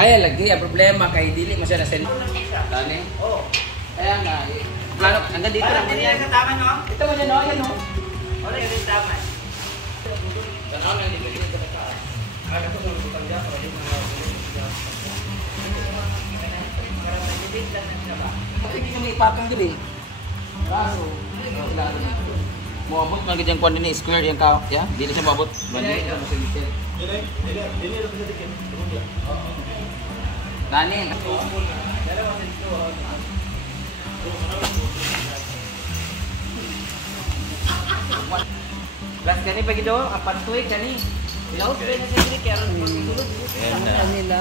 Kaya lagi, ang problema kay dili mo siya na-send. Dani? Oo. Kaya nga, plano, hanggang dito lang. Hindi na tama, no? Ito mo dyan, no? Yan, no? Wala yung tama. Gano'n lang, hindi ka ka. Aga ito mo, butang dyan, para yung mga hindi kami ipapang din eh. Kaso, mabot man ganyan kuan din square yang ka, ya? Dili siya mabot. Bali ito sa detail. Dili ito sa detail. Nani. Last kani pa gido, apan tuig kani. Ilaw pa na sa diri kaya ron pagtulog. Kanila.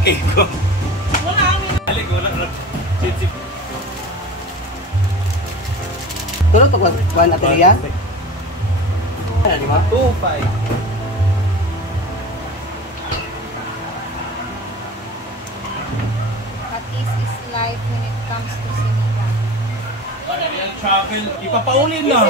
Okay ko. Wala amin. Halik, wala. Sip. Tulo to kuan natin yan. Ano di ba? 2.5. Katis is life when it comes to sinigang. Real travel. Ipapaulin na.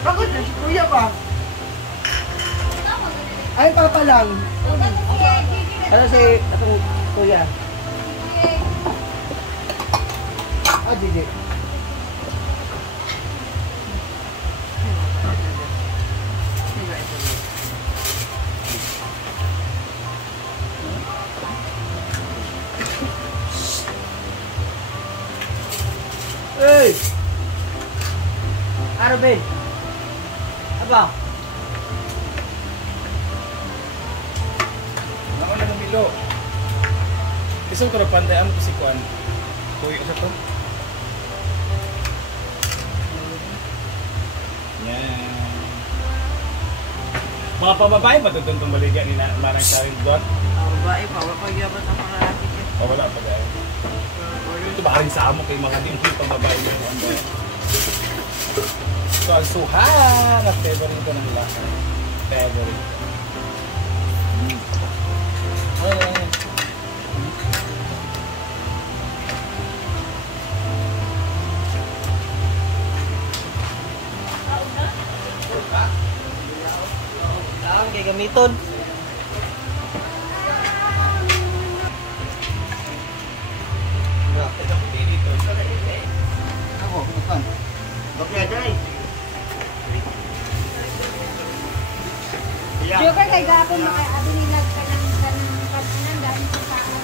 Bakit na si Kuya pa? Ay, papa lang. Ano si atong Kuya? Ah, Gigi. Hey! Arvin! Apa? Ako na namilo. Isang ko na pandayan ko si Kuan. Kuya sa to. Yan. Mga pababae ba ito itong baligyan ni Manang Sarin Buwan? Babae pa, wala pag-yabat ang mga lalaki dyan. O wala pa gaya. Ito ba rin sa amo kay mga din yung pababae na yung ano. So, ang suhan at favorite ko ng lahat. Favorite. Dayton. Ako, bukan. Bakit dai? Joker kay gapon na kay abilinag ka ng pagkanan dahil sa saan.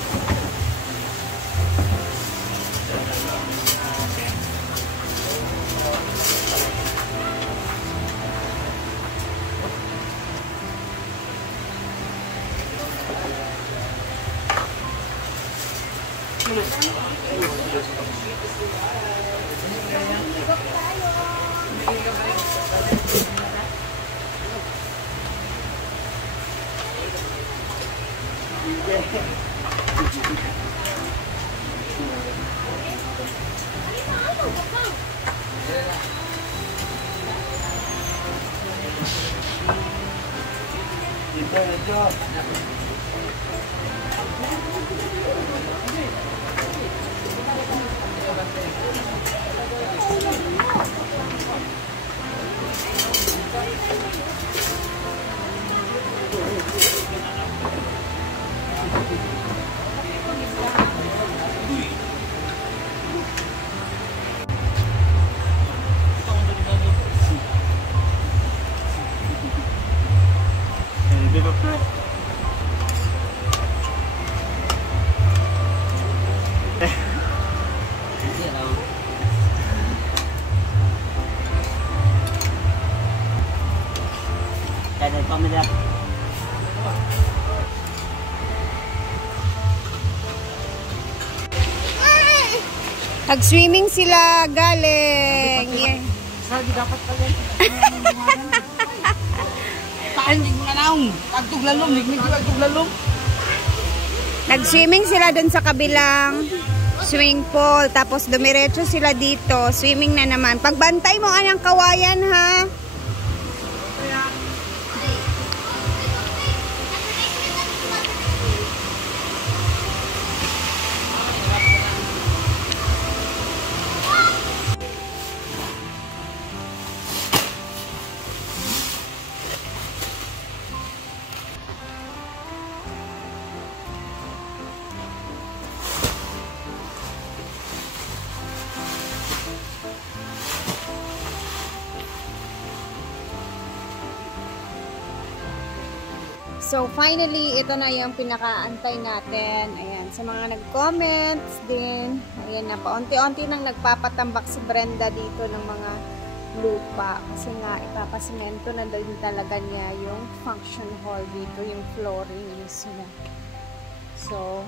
Kaya pamilya. Nag-swimming sila galing. Sabi dapat pala. Hindi mo na naong. Agtuglalom. Lignig ko agtuglalom. Nag-swimming sila dun sa kabilang swimming pool. Tapos dumiretso sila dito. Swimming na naman. Pagbantay mo anang kawayan ha. So finally, ito na yung pinakaantay natin. Ayan, sa mga nag-comments din. Ayan na, paunti-unti nang nagpapatambak si Brenda dito ng mga lupa. Kasi nga, ipapasimento na din talaga niya yung function hall dito, yung flooring mismo. So,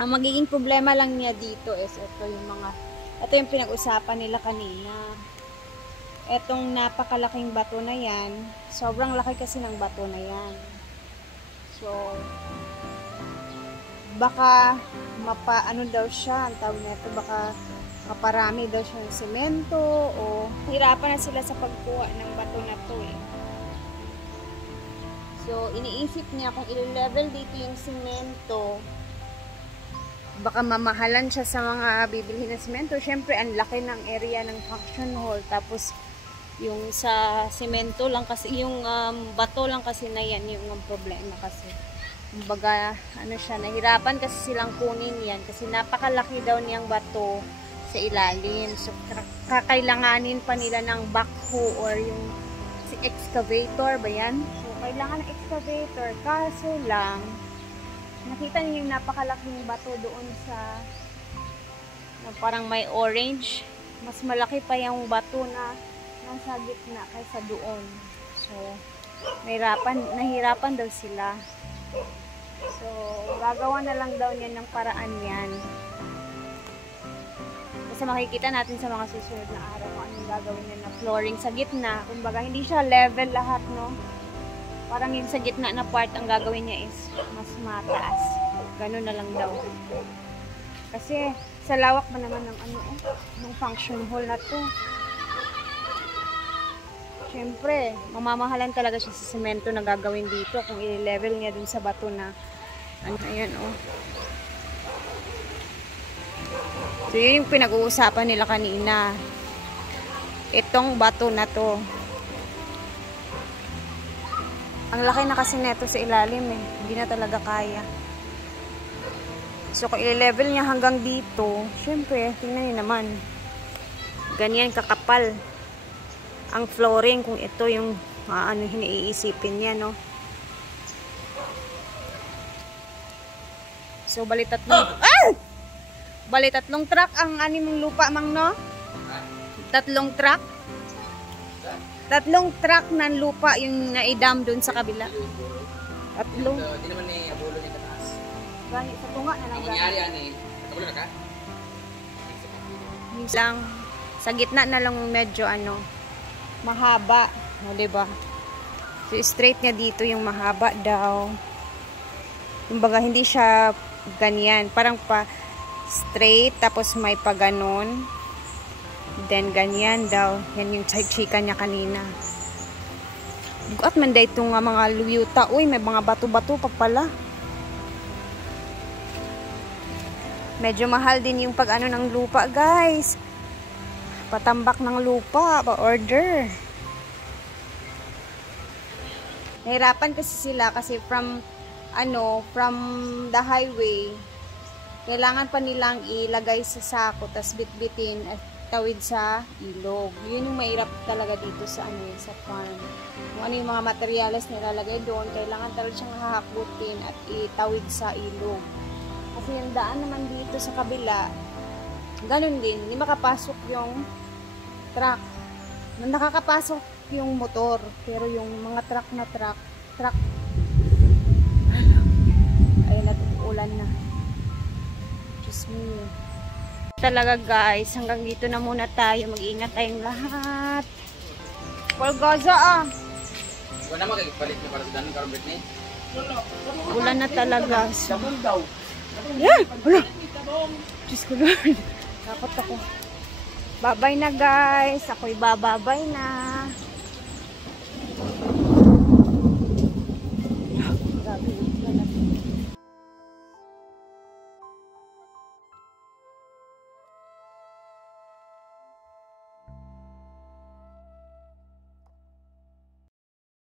ang magiging problema lang niya dito is ito yung pinag-usapan nila kanina. Etong napakalaking bato na yan, sobrang laki kasi ng bato na yan. So, baka ano daw siya, ang tawag nito, baka maparami daw siya ng semento o hirapan na sila sa pagkuha ng bato na to eh. So, iniisip niya kung i-level dito yung semento, baka mamahalan siya sa mga bibilhin na semento. Syempre, ang laki ng area ng function hall. Tapos, yung sa semento lang kasi, yung bato lang kasi na yan, yung problema kasi. Kumbaga, ano siya, nahirapan kasi silang kunin yan kasi napakalaki daw niyang bato sa ilalim. So, kakailanganin pa nila ng backhoe or yung excavator ba yan? So, kailangan ng excavator. Kaso lang, nakita niyo yung napakalaking bato doon sa parang may orange. Mas malaki pa yung bato na nasa gitna kaysa doon. So, nahirapan daw sila. So, gagawa na lang daw niya ng paraan yan. Kasi makikita natin sa mga susunod na araw kung anong gagawin niya na flooring sa gitna. Kumbaga, hindi siya level lahat, no? Parang yung sa gitna na part, ang gagawin niya is mas mataas. Ganun na lang daw. Kasi, sa lawak ba naman ng ng function hall na to. Siyempre, mamamahalan talaga siya sa semento na gagawin dito kung i-level niya dun sa bato na ayan So, yun yung pinag-uusapan nila kanina. Itong bato na to. Ang laki na kasi neto sa ilalim eh. Hindi na talaga kaya. So, kung i-level niya hanggang dito, syempre, tingnan niyo naman. Ganyan kakapal ang flooring kung ito yung ano hiniisipin niya, no? So, bali tatlong truck ang ani mong lupa, mang, no? Tatlong truck? Tatlong truck ng lupa yung na-dam dun sa kabila. Tatlong. Hindi naman ni abulo ni kataas. Gani, sa tunga na lang. Ang nangyari ani, abulo na ka? Minsan, sa gitna na lang medyo ano, mahaba. O, diba? So, straight niya dito yung mahaba daw. Kumbaga, hindi siya ganyan. Parang pa straight, tapos may pa ganon. Then, ganyan daw. Yan yung chika niya kanina. Bukat man daw itong mga luyuta. Uy, may mga bato-bato pa pala. Medyo mahal din yung pag ano ng lupa, guys. Patambak ng lupa, pa-order. Nahirapan kasi sila kasi from the highway, kailangan pa nilang ilagay sa sako, tas bitbitin at tawid sa ilog. Yun yung mahirap talaga dito sa sa farm. Kung ano yung mga materyales nilalagay doon, kailangan talaga siyang hahakutin at itawid sa ilog. Kasi yung daan naman dito sa kabila, ganun din, hindi makapasok yung truck. Nakakapasok yung motor, pero yung mga truck ay natutulan na. Just me. Talaga guys, hanggang dito na muna tayo. Mag-iingat tayong lahat. Palgaza Wala na magpalit na para sa danon karong break ni. Ulan na talaga. Yeah! Wala! Diyos ko Lord. Dapat ako. Bye-bye na guys. Ako'y bababay na.